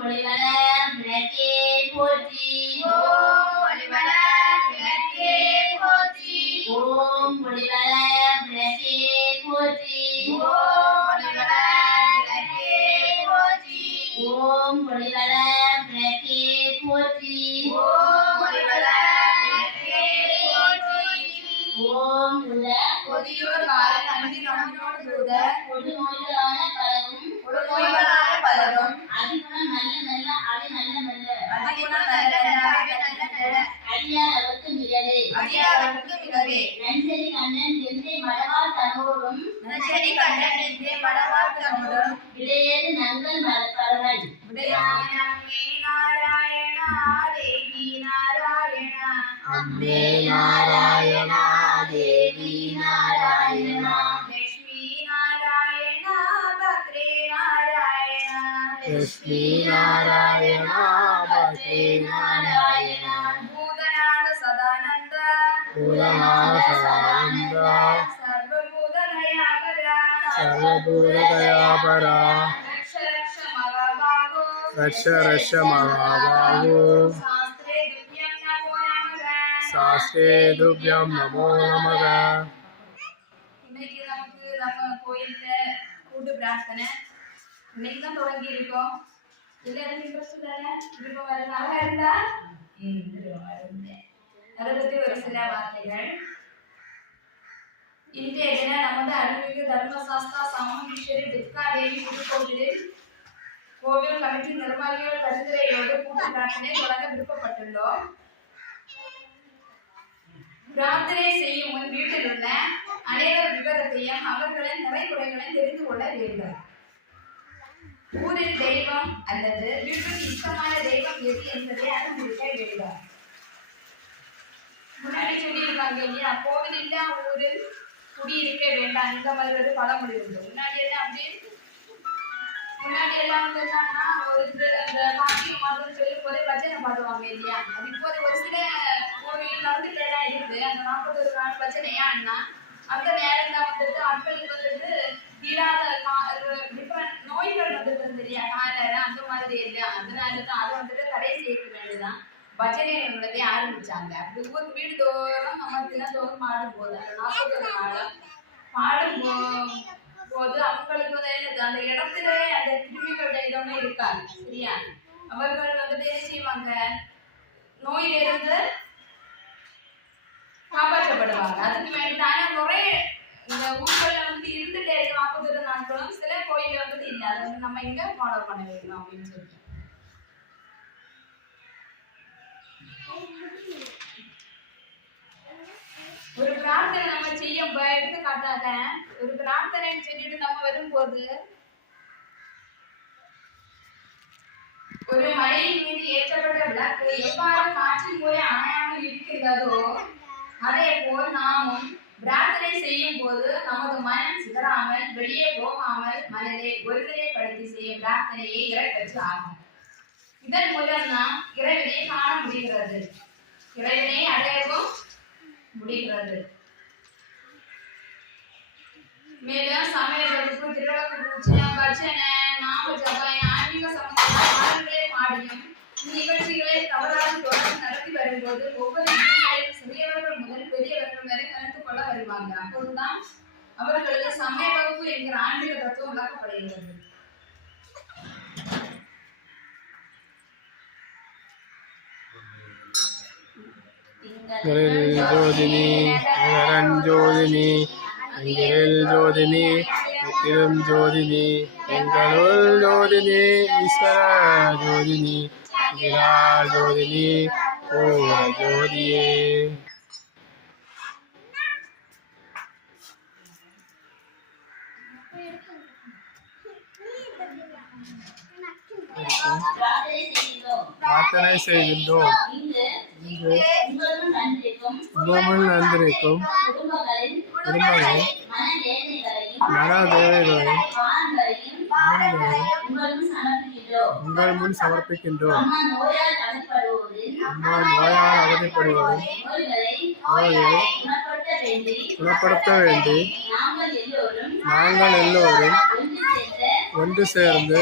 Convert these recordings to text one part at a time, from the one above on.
ஒளிவள விளக்கே போற்றி ஓம் ஒளிவள விளக்கே போற்றி ஓம் ஒளிவள விளக்கே போற்றி ஓம் ஒளிவள விளக்கே போற்றி ஓம் ஒளிவள விளக்கே போற்றி ஓம் விளக்கே போற்றி ஓம் உள்ள கால நல்ல நல்ல அவை நல்ல நல்ல மிகவே. மிகவே. கண்ணன் என்றே நங்கள் தேவி அம்பே நாராயணா தேவி நாராயணா. லக்ஷ்மி நாராயணா பதே நாராயணா பூதநாத சதானந்த பூதநாத சதானந்தா சர்வபூததயாபரா மகாபாகோ சாஸ்திரே நமோ நமக இன்னைக்கு நமக்கு நம்ம கோயில்ல கூட்டு பிரார்த்தனை இன்னைக்கு தான் தொடங்கி இருக்கோம் எல்லாரும் இன்ட்ரெஸ்ட் தானே விருப்பம் வருது நல்லா இருந்தா? அதை பத்தி ஒரு சில வார்த்தைகள். இன்றைய தினம் நமது அருள்மிகு தர்மசாஸ்தா சாமீஸ்வரி துர்கா தேவி புதுக்கோவிலில் கோவில் கமிட்டி நிர்வாகிகள் பரிந்துரையோடு கூட்டு பிரார்த்தனை தொடங்க விருப்பப்பட்டுள்ளோம். பிரார்த்தனை செய்யும் முன் வீட்டில் உள்ள அனைவர் விவரத்தையும் அவர்களின் நிறைகுறைகளையும் தெரிந்து கொள்ள வேண்டும். ஊரில் தெய்வம் அல்லது வீட்டுக்கு இஷ்டமான தெய்வம் எது என்பதை அறிந்திருக்க வேண்டும். முன்னாடி சொல்லியிருக்காங்க இல்லையா? கோவில் இல்லா ஊரில் குடியிருக்க வேண்டாம். இந்த மாதிரி ஒரு பழமொழி உண்டு. முன்னாடி எல்லாம் அப்படி. முன்னாடி எல்லாம் வந்து என்னன்னா ஒரு இது அந்த கார்த்திகை சொல்லி போதே பஜனை பாடுவாங்க இல்லையா? அது இப்போது ஒரு சில கோவில் நடந்துட்டு எல்லாம் இருக்குது. அந்த நாற்பத்தொரு நாள் பஜனை ஏன்னா அந்த நேரம் தான் வந்துட்டு ஆட்களுக்கு வந்துட்டு இல்லாத நோய்கள் வந்துட்டு இல்லையா காலர அந்த மாதிரி இல்லை. அதனால தான் அது வந்துட்டு தடை செய்யறது வேண்டியதான் பஜனை உள்ளதே ஆரம்பிச்சாங்க. அப்படி ஊர் வீடு தோறும் நம்ம தினத்தோறும் பாடும்போது அந்த நாற்பத்தொரு நாளும் பாடும் போது அவங்களுக்கு வந்து அந்த இடத்துல அந்த கிருமிகளோட இதொன்னு இருக்காது. சரியா? அவர்கள் வந்துட்டு என்ன செய்வாங்க? நோயிலிருந்து காப்பாற்றப்படுவாங்க. அதுக்கு வேண்டிட்டான நிறைய இந்த ஊர்களில் வந்துட்டு இருந்துட்டே இருக்கு நாற்பத்தொரு நாட்களும் சில கோயில்ல வந்துட்டு இல்லை அதை வந்து நம்ம இங்க ஃபாலோ பண்ண வேண்டும் அப்படின்னு சொல்லிட்டு. ஒரு பிரார்த்தனை நம்ம செய்ய ப- எடுத்துக்காட்டாக ஒரு பிரார்த்தனைன்னு சொல்லிட்டு நம்ம வரும்போது ஒரு மலையின் மீது ஏற்றப்பட்ட விளக்கு எவ்வாறு காற்றின் மூலம் அணையாமல் இருக்கிறதோ அதே போல் நாமும் பிரார்த்தனை செய்யும் போது நமது மனம் சிதறாமல் வெளியே போகாமல் மனதை ஒருநிலைப்படுத்தி செய்யும் பிரார்த்தனையை இறைப்பற்று ஆகும். இதன் மூலம் நாம் இறைவனை காண முடிகிறது. இறைவனை அடையவும் முடிகிறது. மேலும் சமய வகுப்பு திருவிளக்கு பூஜை பஜனை நாம ஜபம் ஆன்மீக சம்பந்தமான பாடல்களை பாடியும் நிகழ்ச்சிகளை தவறாக தொடர்ந்து வளர்த்தி வரும்போது ஒவ்வொரு சிறியவர்கள் முதல் பெரியவர்கள் வரை கலந்து கொள்ள வருவாங்க. அப்போதுதான் அவர்களுக்கு சமய வகுப்பு என்கிற ஆன்மீக தத்துவம் விளக்கப்படுகிறது திங்களில் ஜோதினி ஜோதினி நித்திலும் ஜோதினி எங்களுள் ஜோதினி ஈஸ்வர ஜோதினி ஜோதினி பூர ஜோதியே பிரார்த்தனை செய்கின்றோம் பிரார்த்தனை செய்கின்றோம் நன்றிக்கும் நந்திருக்கும் குடும்பங்கள் மன தேவைகளையும் ஆண்களையும் உங்கள் முன் சமர்ப்பிக்கின்றோம். அம்மா நோயால் அவதிப்படுவோரின் நோயை குணப்படுத்த வேண்டி நாங்கள் எல்லோரும் ஒன்று சேர்ந்து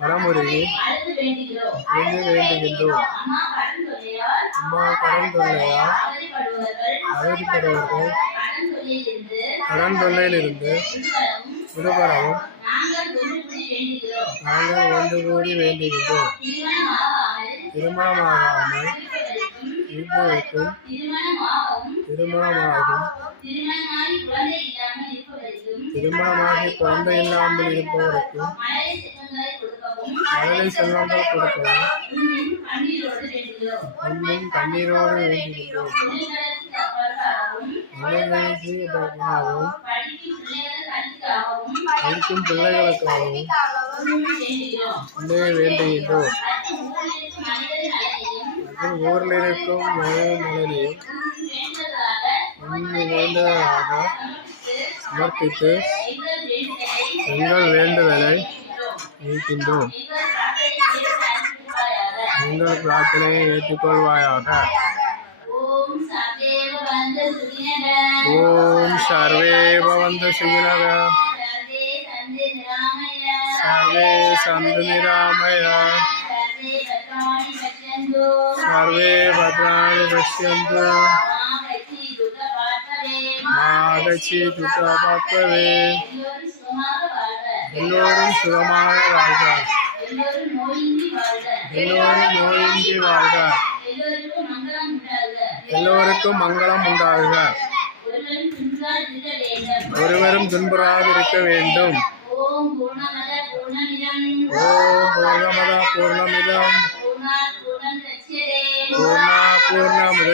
மனமுருகி இருந்து வேண்டுகின்றோம். அம்மா கடன் தொல்லையால் அவதிப்படுவர்கள் கடன் தொல்லையிலிருந்து விடுபடவும் நாங்கள் ஒன்று கூடி வேண்டுகின்றோம். திருமணமாகாமல் திருமணமாகாமல் இருப்பவருக்கும் திருமணமாகும் திருமணமாகி குழந்தை இல்லாமல் இருப்பவருக்கும் திருமணமாகி மழலை செல்வங்கள் கொடுக்கலாம் இன்னும் கண்ணீரோடு வேண்டுகிறோம் படிக்கும் பிள்ளைகளுக்காகவும் வேண்டுகின்றோம் அது ஊரில் இருக்கும் வேண்டதாக சமர்ப்பித்து எங்கள் வேண்டுதலை நீக்கின்றோம் எங்கள் பிரார்த்தனையை ஏற்றுக்கொள்வாயாக. ஓம் சர்வே பவந்த சுகினக சர்வே சந்து நிராமய. सर्वे भद्राणि पश्यन्तु சர்வே பத்ராணி பஷ்யந்து. எல்லோரும் சுகமாக வாழ்க. எல்லோரும் நோயின்றி வாழ்க. எல்லோருக்கும் மங்களம் உண்டாகுக. ஒருவரும் துன்புறாது இருக்க வேண்டும். ओम पूर्णमद। पूर्णमिदं ओम पूर्णमद